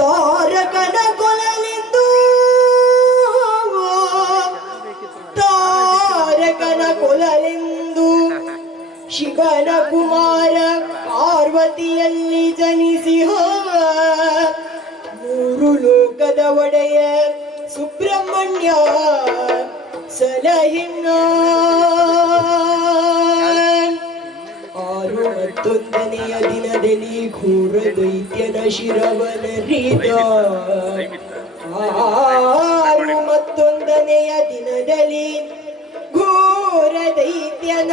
ತಾರಕನ ಕೊಲಲಿಂದು ತಾರಕನ ಕೊಲಲೆಂದು ಶಿವನ ಕುಮಾರ ಪಾರ್ವತಿಯಲ್ಲಿ ಜನಿಸಿಹ ಮೂರು ಲೋಕದ ಒಡೆಯ ಸುಬ್ರಹ್ಮಣ್ಯ ಸಲಹಿನ. ಆರು ಮತ್ತೊಂದನೆಯ ದಿನದಲ್ಲಿ ಘೋರ ದೈತ್ಯನ ಶಿರವನರಿದ ಆರು ಮತ್ತೊಂದನೆಯ ದಿನದಲ್ಲಿ ಘೋರ ದೈತ್ಯನ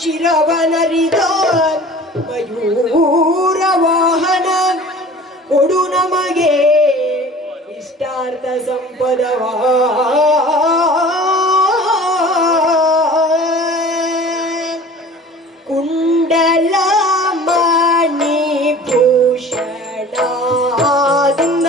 ಶಿರವನರಿದ ಮಯೂರ ವಾಹನ ಕೊಡು ನಮಗೆ ಇಷ್ಟಾರ್ಥ ಸಂಪದವಾ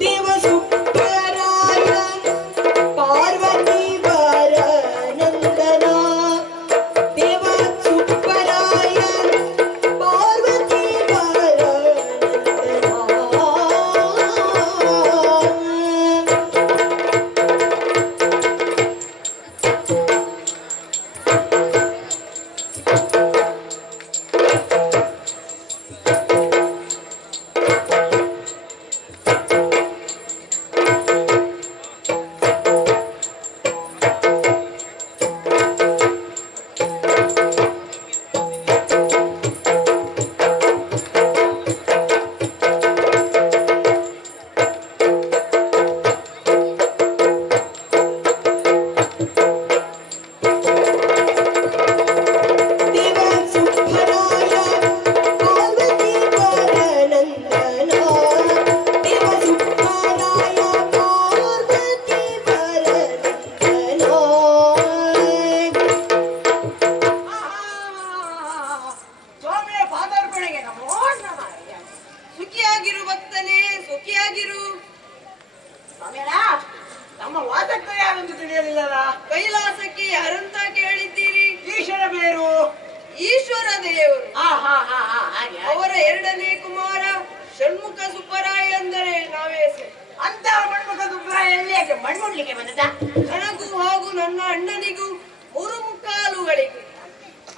Sí. ನಮ್ಮ ವಾಸಕ್ಕೆ ಯಾರೆಂದು ತಿಳಿಯಲಿಲ್ಲಲ್ಲ? ಕೈಲಾಸಕ್ಕೆ ಯಾರಂತ ಕೇಳಿದ್ದೀರಿ? ಈಶ್ವರ ಬೇರು. ಈಶ್ವರ ದೇವರು. ಅವರ ಎರಡನೇ ಕುಮಾರ ಷಣ್ಮುಖ ಸುಬ್ಬರಾಯ ಅಂದರೆ ನಾವೇ ಅಂತ ಷಣ್ಮುಖ ಸುಬ್ಬರಾಯ ಎಲ್ಲಿ ಯಾಕೆ ಮಣ್ಣುಡ್ಲಿಕ್ಕೆ ಬಂದದ ನನಗೂ ಹಾಗೂ ನನ್ನ ಅಣ್ಣನಿಗೂ ಮೂರು ಮುಕ್ಕಾಲುಗಳಿಗೆ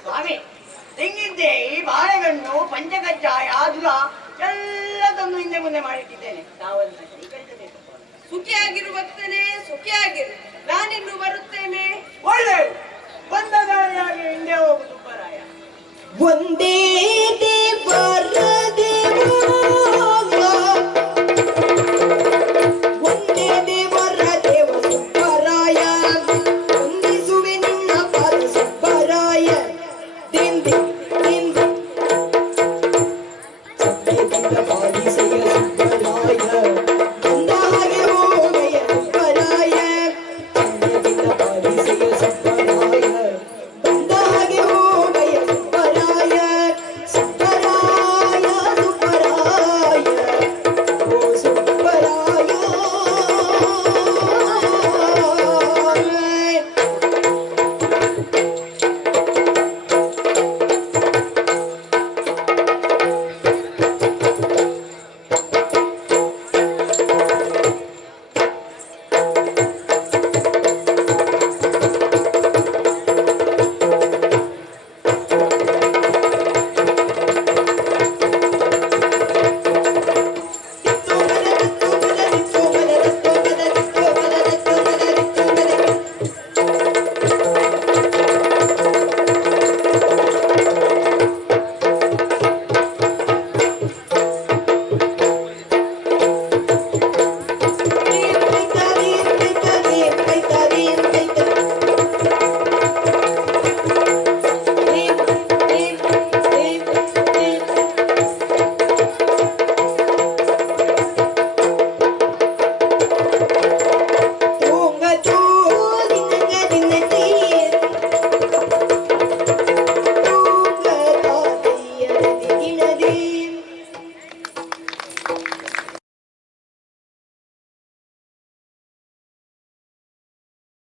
ಸ್ವಾಮಿ ತೆಂಗಿದ್ದೇಯಿ ಬಾಳೆಹಣ್ಣು ಪಂಚಕಜ್ಜಾಯ ದುರ ಎಲ್ಲ ತಂದು ಹಿಂದೆ ಮುಂದೆ ಮಾಡಿಟ್ಟಿದ್ದೇನೆ. ನಾವಲ್ಲ ಸುಖಿಯಾಗಿರುವತ್ತನೇ ಸುಖಿಯಾಗಿರು ನಾನಿನ್ನು ಬರುತ್ತೇನೆ. ಒಳ್ಳೆ ಬಂದ ದಾರಿಯಾಗಿ ಹಿಂದೆ ಹೋಗುದು ಪರಾಯ. ಒಂದೇ